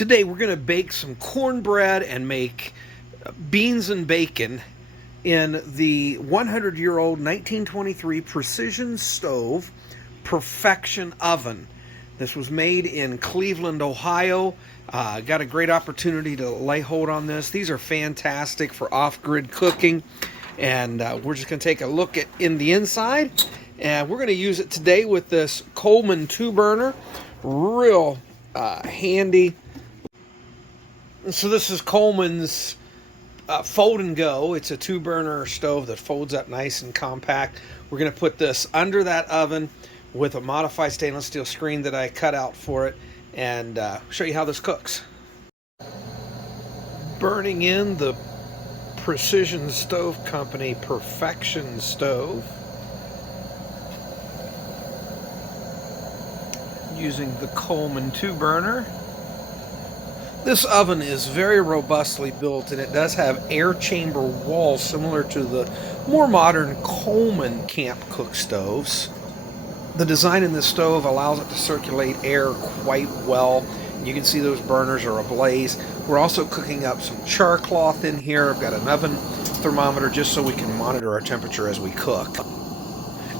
Today we're going to bake some cornbread and make beans and bacon in the 100-year-old 1923 Precision Stove Perfection Oven. This was made in Cleveland, Ohio. Got a great opportunity to lay hold on this. These are fantastic for off-grid cooking, and we're just going to take a look in the inside, and we're going to use it today with this Coleman 2-burner. Real handy. So this is Coleman's Fold and Go. It's a 2-burner stove that folds up nice and compact. We're going to put this under that oven with a modified stainless steel screen that I cut out for it, and show you how this cooks. Burning in the Precision Stove Company Perfection Stove. Using the Coleman 2-burner. This oven is very robustly built, and it does have air chamber walls similar to the more modern Coleman camp cook stoves. The design in this stove allows it to circulate air quite well. You can see those burners are ablaze. We're also cooking up some char cloth in here. I've got an oven thermometer just so we can monitor our temperature as we cook.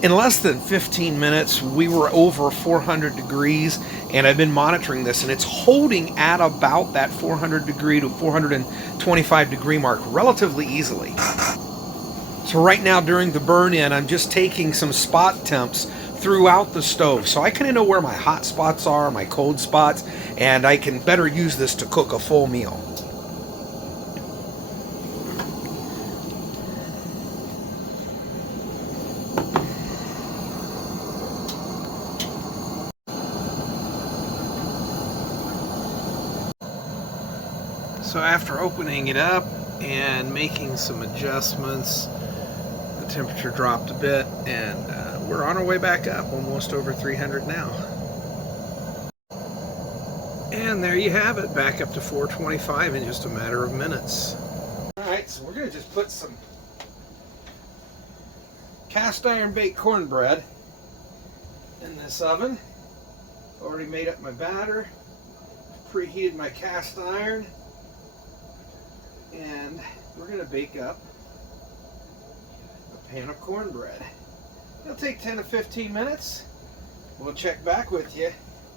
In less than 15 minutes, we were over 400 degrees, and I've been monitoring this, and it's holding at about that 400 degree to 425 degree mark relatively easily. So right now during the burn-in, I'm just taking some spot temps throughout the stove, so I kind of know where my hot spots are, my cold spots, and I can better use this to cook a full meal. So after opening it up and making some adjustments, the temperature dropped a bit, and we're on our way back up, almost over 300 now. And there you have it, back up to 425 in just a matter of minutes. Alright, so we're going to just put some cast iron baked cornbread in this oven. Already made up my batter, preheated my cast iron, and we're going to bake up a pan of cornbread. It'll take 10 to 15 minutes. We'll check back with you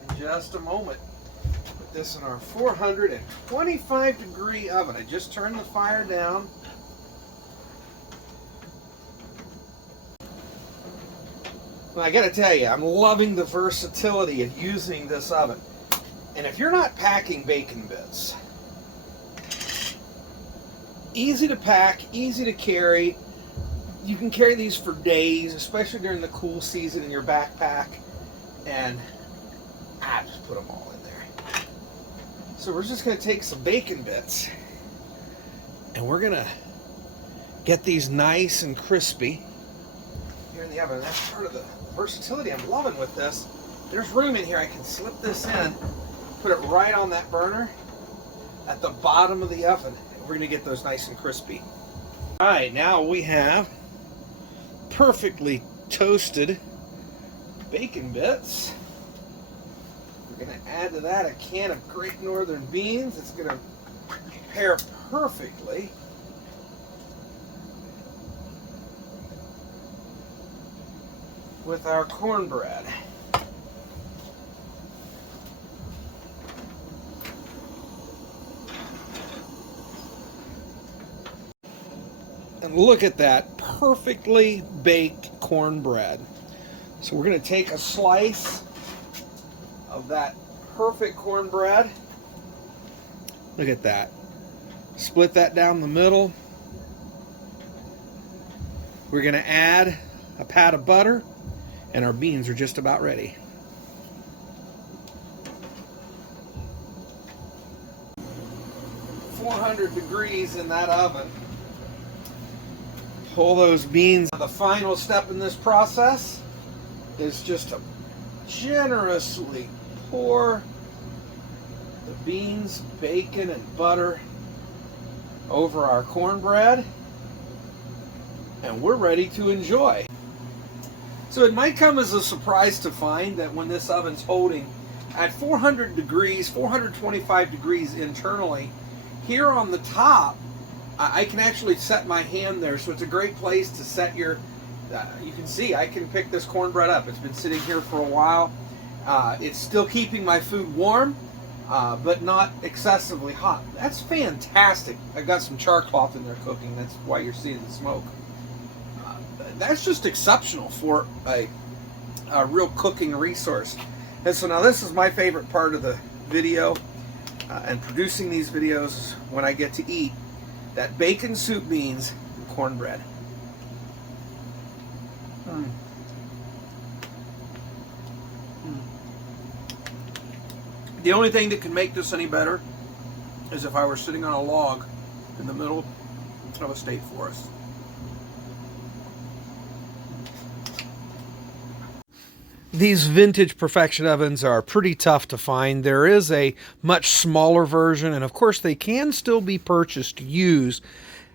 in just a moment. Put this in our 425 degree oven. I just turned the fire down. Well, I got to tell you, I'm loving the versatility of using this oven. And if you're not packing bacon bits, easy to pack, easy to carry. You can carry these for days, especially during the cool season in your backpack. And I just put them all in there. So we're just going to take some bacon bits, and we're going to get these nice and crispy here in the oven. That's part of the versatility I'm loving with this. There's room in here. I can slip this in, put it right on that burner at the bottom of the oven. We're going to get those nice and crispy. Alright, now we have perfectly toasted bacon bits. We're going to add to that a can of Great Northern beans. It's going to pair perfectly with our cornbread. And look at that perfectly baked cornbread. So we're going to take a slice of that perfect cornbread. Look at that. Split that down the middle. We're going to add a pat of butter, and our beans are just about ready. "400 degrees in that oven. Pull those beans. The final step in this process is just to generously pour the beans, bacon, and butter over our cornbread, and we're ready to enjoy. So it might come as a surprise to find that when this oven's holding at 400 degrees, 425 degrees internally. Here on the top, I can actually set my hand there, so it's a great place to set your, you can see I can pick this cornbread up. It's been sitting here for a while. It's still keeping my food warm, but not excessively hot. That's fantastic. I've got some char cloth in there cooking. That's why you're seeing the smoke. That's just exceptional for a real cooking resource. And so now this is my favorite part of the video, and producing these videos when I get to eat that bacon soup, beans, and cornbread. Mm. Mm. The only thing that can make this any better is if I were sitting on a log in the middle of a state forest. These vintage Perfection ovens are pretty tough to find. There is a much smaller version, and of course they can still be purchased used.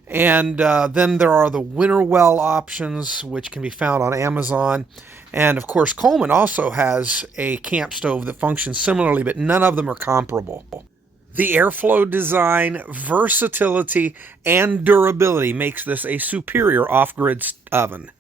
And then there are the Winterwell options, which can be found on Amazon. And of course Coleman also has a camp stove that functions similarly, but none of them are comparable. The airflow design, versatility, and durability makes this a superior off-grid oven.